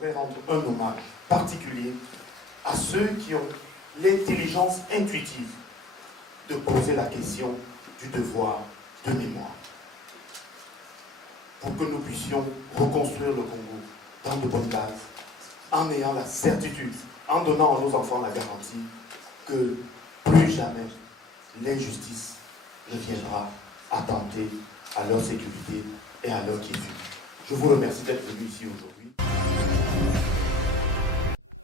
voudrais rendre un hommage particulier à ceux qui ont l'intelligence intuitive de poser la question du devoir de mémoire. Pour que nous puissions reconstruire le Congo dans de bonnes bases, en ayant la certitude, en donnant à nos enfants la garantie que plus jamais l'injustice ne viendra attenter à leur sécurité et à leur quiétude. Je vous remercie d'être venu ici aujourd'hui.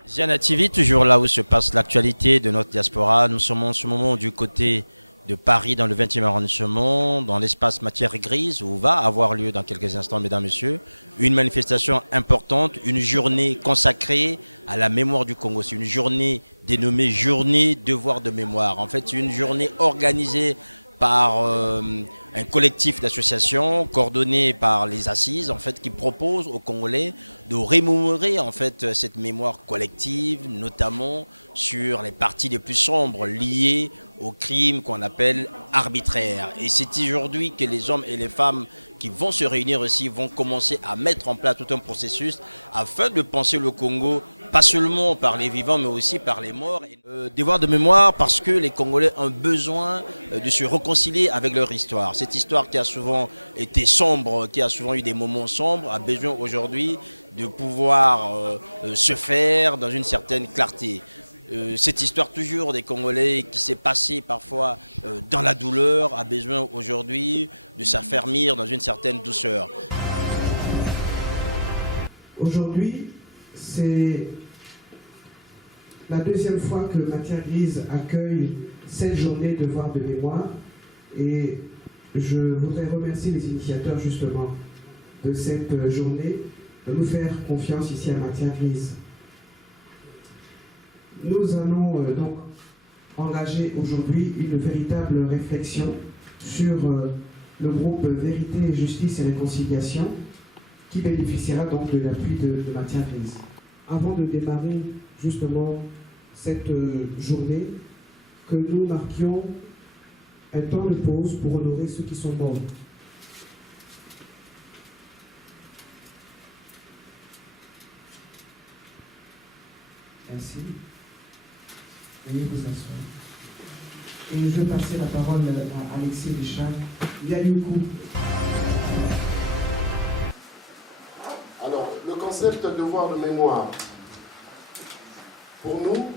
Ziana TV, toujours là où se passe l'actualité de notre diaspora. Nous sommes en ce moment du côté de Paris, dans le 20e arrondissement, dans l'espace Matière Grise, où va avoir lieu dans quelques instants, mesdames, messieurs, une manifestation importante, une journée consacrée à la mémoire du Congo. C'est une journée dénommée Journée Devoir de Mémoire. En fait, c'est une journée organisée par un collectif d'associations coordonné par les Assises, en fait, qui propose aux Congolais de remémorer en fait cette mémoire collective, notamment sur les parties les plus sombres liées aux crimes qu'on appelle arbitraires. Et c'est aujourd'hui que les hommes et les femmes qui vont se réunir aussi vont commencer à mettre en place tout un processus afin de penser le Congo pas seulement par les vivants mais aussi par les morts. Devoir de mémoire parce que les Congolais ont besoin de se réconcilier avec leur histoire. Cette histoire qui a souvent été sombre, qui a souvent eu des moments sombres, a besoin aujourd'hui de pouvoir se faire dans une certaine clarté. Cette histoire toujours des Congolais qui s'est passée parfois dans la douleur a besoin aujourd'hui de s'affermir dans une certaine douceur. Aujourd'hui, c'est la deuxième fois que Matière Grise accueille cette journée Devoir de mémoire et je voudrais remercier les initiateurs justement de cette journée de nous faire confiance ici à Matière Grise. Nous allons donc engager aujourd'hui une véritable réflexion sur le groupe Vérité, Justice et Réconciliation qui bénéficiera donc de l'appui de Matière Grise. Avant de démarrer justement cette journée, que nous marquions un temps de pause pour honorer ceux qui sont morts. Merci. Veuillez vous asseoir. Et je vais passer la parole à Alexis Richard Yayoukou. Alors, le concept de devoir de mémoire, pour nous,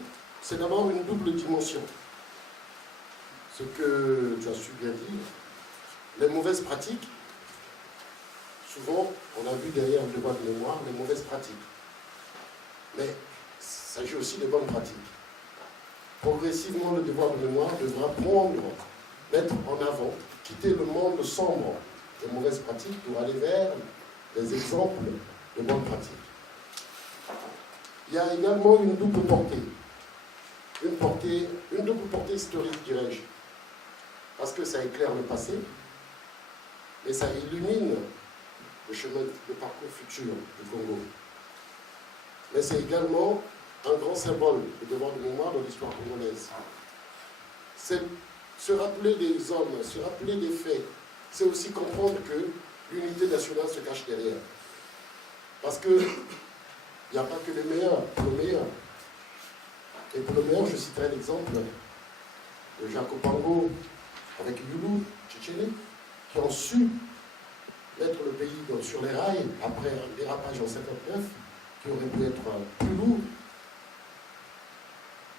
c'est d'abord une double dimension. Ce que tu as su bien dire, les mauvaises pratiques, souvent, on a vu derrière le devoir de mémoire les mauvaises pratiques. Mais il s'agit aussi des bonnes pratiques. Progressivement, le devoir de mémoire devra mettre en avant, quitter le monde sombre des mauvaises pratiques pour aller vers les exemples de bonnes pratiques. Il y a également une double portée. Une double portée historique, dirais-je. Parce que ça éclaire le passé, mais ça illumine le chemin de parcours futur du Congo. Mais c'est également un grand symbole de devoir de mémoire dans l'histoire congolaise. C'est se rappeler des hommes, se rappeler des faits. C'est aussi comprendre que l'unité nationale se cache derrière. Parce que il n'y a pas que les meilleurs, le meilleur. Et pour le meilleur, je citerai l'exemple de Jacques Opango avec Loulou Tchétchéné, qui ont su mettre le pays sur les rails après un dérapage en 1959, qui aurait pu être plus lourd.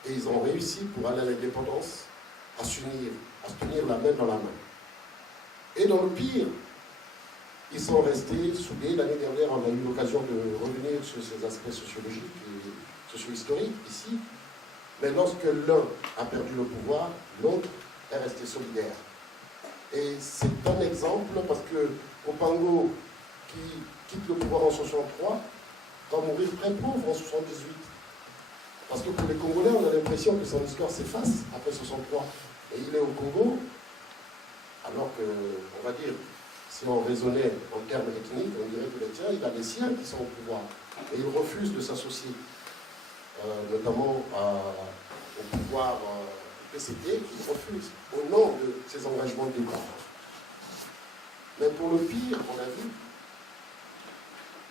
Et ils ont réussi, pour aller à l'indépendance, à se tenir la main dans la main. Et dans le pire, ils sont restés soudés. L'année dernière, on a eu l'occasion de revenir sur ces aspects sociologiques et socio-historiques ici. Mais lorsque l'un a perdu le pouvoir, l'autre est resté solidaire. Et c'est un exemple parce que Opango, qui quitte le pouvoir en 63, va mourir très pauvre en 78. Parce que pour les Congolais, on a l'impression que son histoire s'efface après 63. Et il est au Congo, alors que, on va dire, si on raisonnait en termes ethniques, on dirait que tiens, il a des siens qui sont au pouvoir. Et il refuse de s'associer, notamment au pouvoir PCT, qui refuse au nom de ses engagements de droit. Mais pour le pire, on a vu,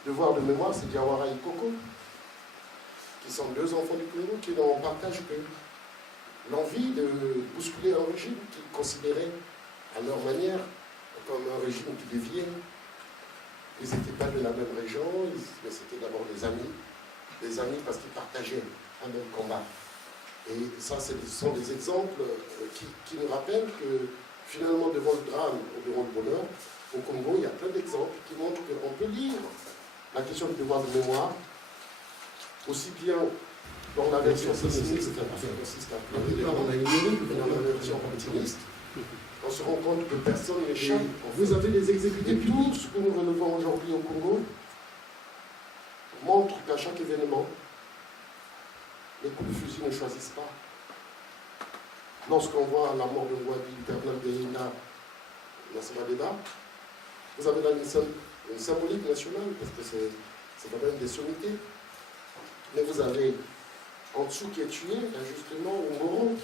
devoir de mémoire, c'est Diawara et Koko, qui sont deux enfants du Congo qui n'en partagent que l'envie de bousculer un régime qu'ils considéraient à leur manière comme un régime qui déviait. Ils n'étaient pas de la même région, mais c'était d'abord des amis parce qu'ils partageaient un même combat. Et ça, ce sont des exemples qui nous rappellent que finalement, devant le drame ou devant le bonheur, au Congo, il y a plein d'exemples qui montrent qu'on peut lire la question du devoir de mémoire, aussi bien dans la version pessimiste, qui consiste à pleurer des larmes, mais dans la version optimiste, on se rend compte que personne n'échappe. Vous avez des exécutifs. Et tout ce que nous relevons aujourd'hui au Congo montre qu'à chaque événement, les coups de fusil ne choisissent pas. Lorsqu'on voit la mort de Wadi Bernal Guerrilla dans ce débat, vous avez là une symbolique nationale, parce que c'est quand même des sommités. Mais vous avez en dessous qui est tué, injustement, le Moro.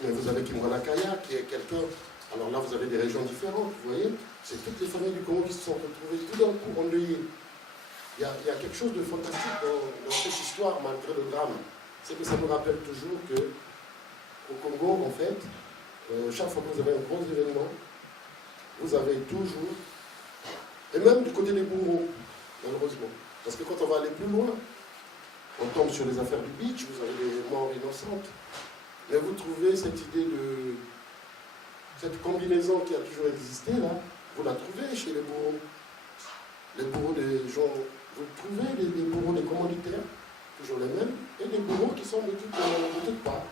Mais vous avez Kimwana Kaya, qui est quelqu'un. Alors là, vous avez des régions différentes, vous voyez. C'est toutes les familles du Congo qui se sont retrouvées tout d'un coup endeuillées. Il y a quelque chose de fantastique dans cette histoire, malgré le drame. C'est que ça me rappelle toujours que au Congo, en fait, chaque fois que vous avez un gros événement, vous avez toujours, et même du côté des bourreaux, malheureusement, parce que quand on va aller plus loin, on tombe sur les affaires du beach, vous avez des morts innocentes, mais vous trouvez cette idée de, cette combinaison qui a toujours existé là, vous la trouvez chez les bourreaux. Les bourreaux des gens, vous trouvez les bourreaux des commanditaires, toujours les mêmes, et les bourreaux qui sont de toutes parts.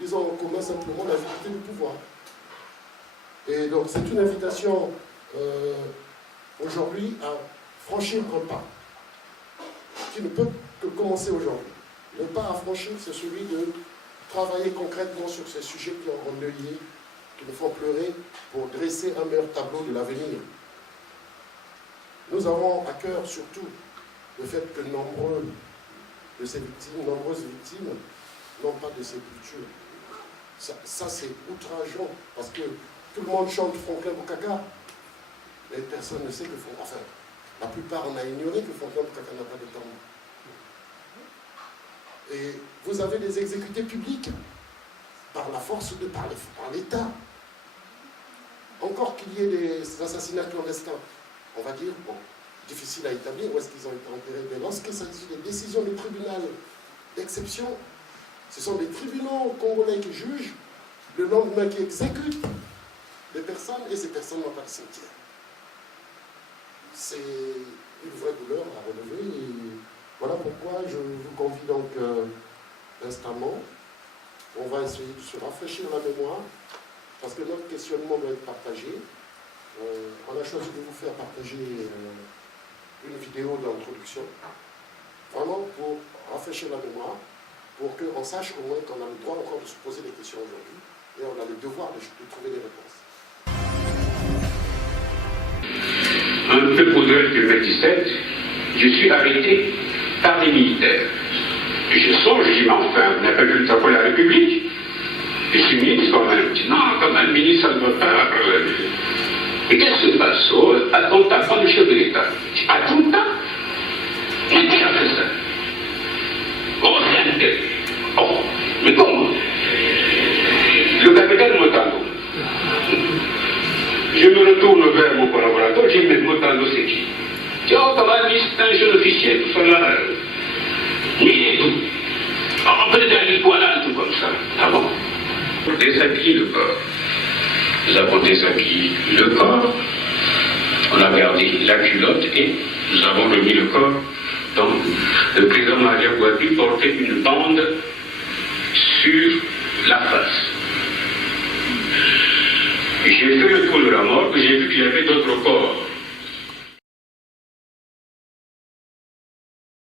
Ils ont en commun simplement la vérité du pouvoir. Et donc c'est une invitation aujourd'hui à franchir un pas qui ne peut que commencer aujourd'hui. Le pas à franchir, c'est celui de travailler concrètement sur ces sujets qui ont endeuillé, qui nous font pleurer, pour dresser un meilleur tableau de l'avenir. Nous avons à cœur surtout le fait que nombreuses victimes n'ont pas de sépulture. Ça c'est outrageant, parce que tout le monde chante Franklin Bukaka, mais personne ne sait que enfin, la plupart on a ignoré que Franklin Bukaka n'a pas de tombe. Et vous avez des exécutés publics par la force de par l'État. Encore qu'il y ait des assassinats clandestins, on va dire, bon, difficile à établir où est-ce qu'ils ont été enterrés, mais lorsqu'il s'agit des décisions du tribunal d'exception, ce sont des tribunaux congolais qui jugent, le lendemain qui exécutent des personnes, et ces personnes n'ont pas de cimetière. C'est une vraie douleur à relever, et voilà pourquoi je vous convie donc instamment. On va essayer de se rafraîchir la mémoire, parce que notre questionnement doit être partagé. On a choisi de vous faire partager une vidéo d'introduction, vraiment pour rafraîchir la mémoire, pour qu'on sache au moins qu'on a le droit encore de se poser des questions aujourd'hui, et on a le devoir de trouver des réponses. Un peu au-delà de 2017, je suis arrêté par des militaires. Et je songe, je dis, mais enfin, vous n'avez pas vu le temps pour la République. Je suis ministre quand même. Je dis, non, quand même, ministre, ça ne va pas. Et qu'est-ce qui se passe? Attentat par le chef de l'État. Je dis, attentat? Mais qui a fait ça? Oh, rien que. Oh, mais comment? Le capitaine Motango. Je me retourne vers mon collaborateur, j'ai dit, mais Motango, c'est qui? Je dis, oh, comment dit, c'est un jeune officier, tout ça là. Il est tout. Oh, peut-être un voilà, un tout comme ça. Ah bon? Déshabiller le corps. Nous avons déshabillé le corps, on a gardé la culotte et nous avons remis le corps. Donc, le président Maria Guadu portait une bande sur la face. J'ai fait le tour de la mort, j'ai vu qu'il y avait d'autres corps